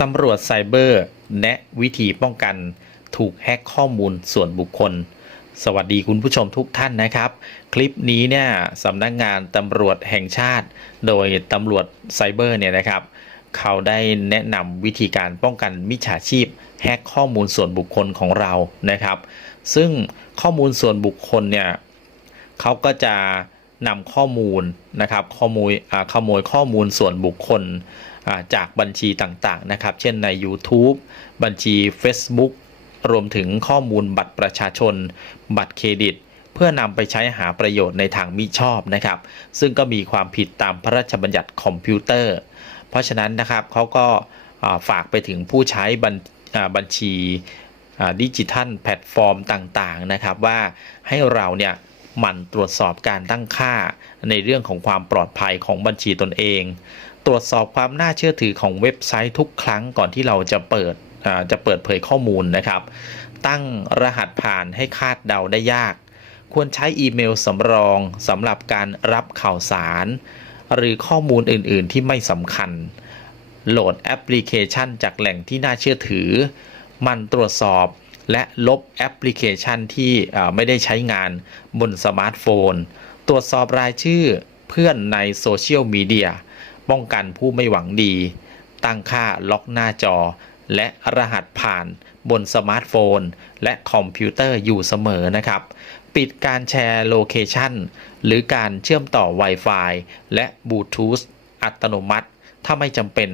ตำรวจไซเบอร์ แนะวิธีป้องกัน ถูกแฮ็กข้อมูลส่วนบุคคล สวัสดีคุณผู้ชมทุกท่านนะครับ คลิปนี้เนี่ยสำนักงานตำรวจแห่งชาติ โดยตำรวจไซเบอร์เนี่ยนะครับ เขาได้แนะนำวิธีการป้องกันมิจฉาชีพ แฮ็กข้อมูลส่วนบุคคลของเรานะครับ ซึ่งข้อมูลส่วนบุคคลเนี่ยเขาก็จะ นำข้อมูลนะครับข้อมูลขโมยข้อมูลส่วนบุคคลจากบัญชีต่างๆนะครับ เช่นใน YouTube บัญชี Facebook รวมถึงข้อมูลบัตรประชาชน บัตรเครดิต เพื่อนำไปใช้หาประโยชน์ในทางมิชอบนะครับ ซึ่งก็มีความผิดตามพระราชบัญญัติคอมพิวเตอร์ เพราะฉะนั้นนะครับเขาก็ฝากไปถึงผู้ใช้บัญบญชีดิจิทัลแพลตฟอร์มต่างๆนะครับว่าให้เราเนี่ย หมั่นตรวจสอบการตั้งค่า ในเรื่องของความปลอดภัยของบัญชีตนเอง ตรวจสอบความน่าเชื่อถือของเว็บไซต์ทุกครั้งก่อนที่เราจะเปิดจะเปิดเผยข้อมูลนะครับ ตั้งรหัสผ่านให้คาดเดาได้ยาก ควรใช้อีเมลสำรองสำหรับการรับข่าวสาร หรือข้อมูลอื่น ๆ ที่ไม่สำคัญ โหลดแอปพลิเคชันจากแหล่งที่น่าเชื่อถือ มันตรวจสอบ และลบแอปพลิเคชันที่ไม่ได้ใช้งานบนสมาร์ทโฟน ตรวจสอบรายชื่อเพื่อนในโซเชียลมีเดีย ป้องกันผู้ไม่หวังดี ตั้งค่าล็อกหน้าจอ และรหัสผ่านบนสมาร์ทโฟน และคอมพิวเตอร์อยู่เสมอนะครับ ปิดการแชร์โลเคชันหรือการเชื่อมต่อ Wi-Fi และบลูทูธอัตโนมัติ ถ้าไม่จำเป็น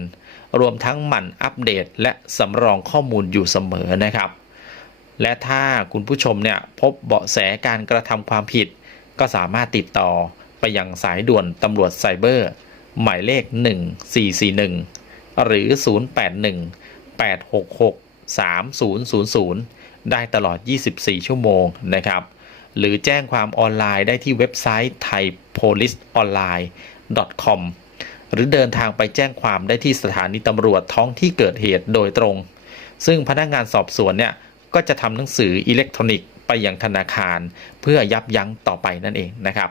รวมทั้งหมั่นอัปเดต และสำรองข้อมูลอยู่เสมอนะครับ และถ้าคุณผู้ชมเนี่ยพบเบาะแสการกระทำความผิด ก็สามารถติดต่อไปยังสายด่วนตำรวจไซเบอร์ หมายเลข 1441 หรือ 081 866 3000 ได้ตลอด 24 ชั่วโมงนะครับ หรือแจ้งความออนไลน์ได้ที่เว็บไซต์ thaipoliceonline.com หรือเดินทางไปแจ้งความได้ที่สถานีตำรวจท้องที่เกิดเหตุโดยตรง ซึ่งพนักงานสอบสวนเนี่ย ก็จะทำหนังสืออิเล็กทรอนิกส์ไปยังธนาคาร เพื่อยับยั้งต่อไปนั่นเองนะครับ